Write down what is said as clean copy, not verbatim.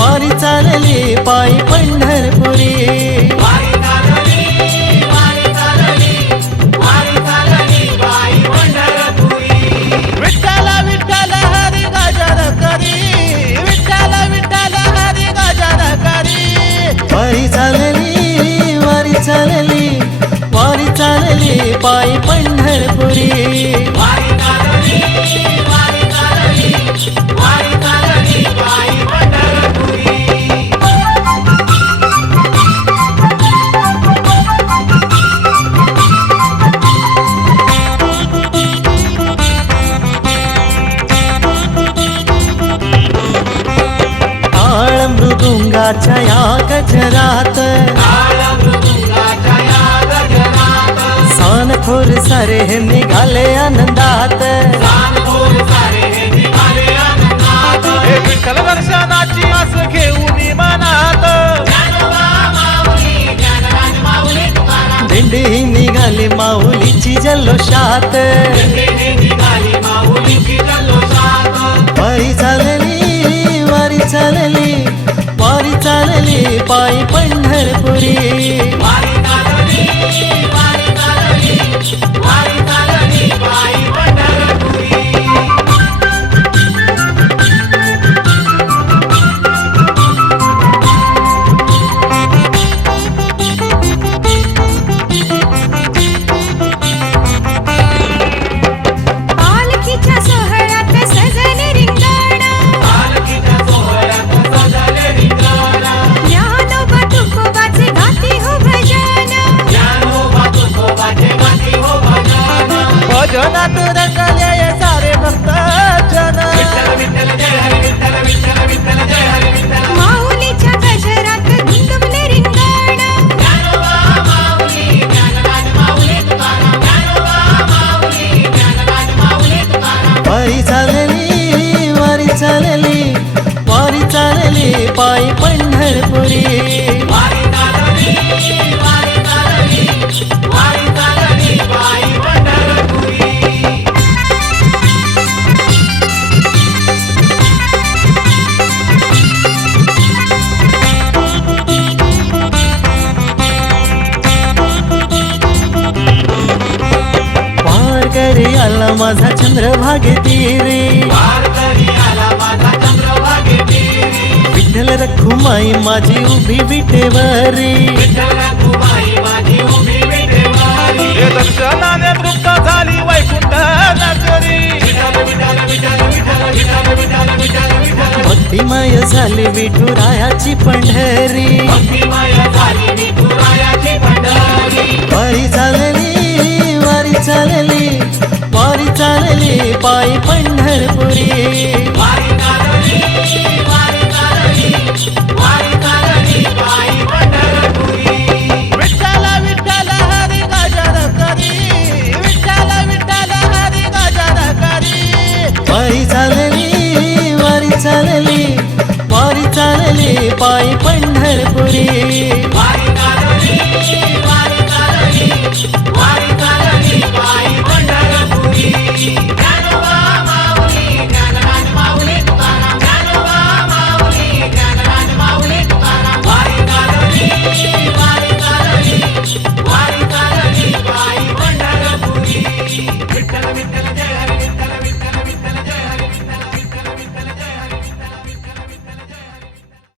वारी चालली पायी पंढरपुरी। विठ्ठल विठ्ठल हरी गजर करी, विठ्ठल विठ्ठल हरी गजर करी। वारी चालली पायी पंढरपुरी। मृदुंगाच्या या गजरात सानखोर सारे निघाले आनंदात। विठ्ठल दर्शनाची आस घेऊन मनात दिंडी निघाली माऊलीची जल्लोषात। वारी चालली पायी पंढरपुरी। भजनात रंगले सारे भक्त जन। माऊलीच्या गजरात घुमले रिंगण। वारी चालली पायी पंढरपुरी। आला माझा चंद्रभागे तीरी। विठ्ठल रखुमाई माझी उभी विटेवरी। दर्शनाने तृप्त झाली वैकुंठ नगरी। भक्तिमय झाली विठुरायाची पंढरी। वारी चालली पायी पंढरपुरी। विठ्ठल विठ्ठल हरी गजर करी, विठ्ठल विठ्ठल हरी गजर करी। वारी चालली पायी पंढरपुरी।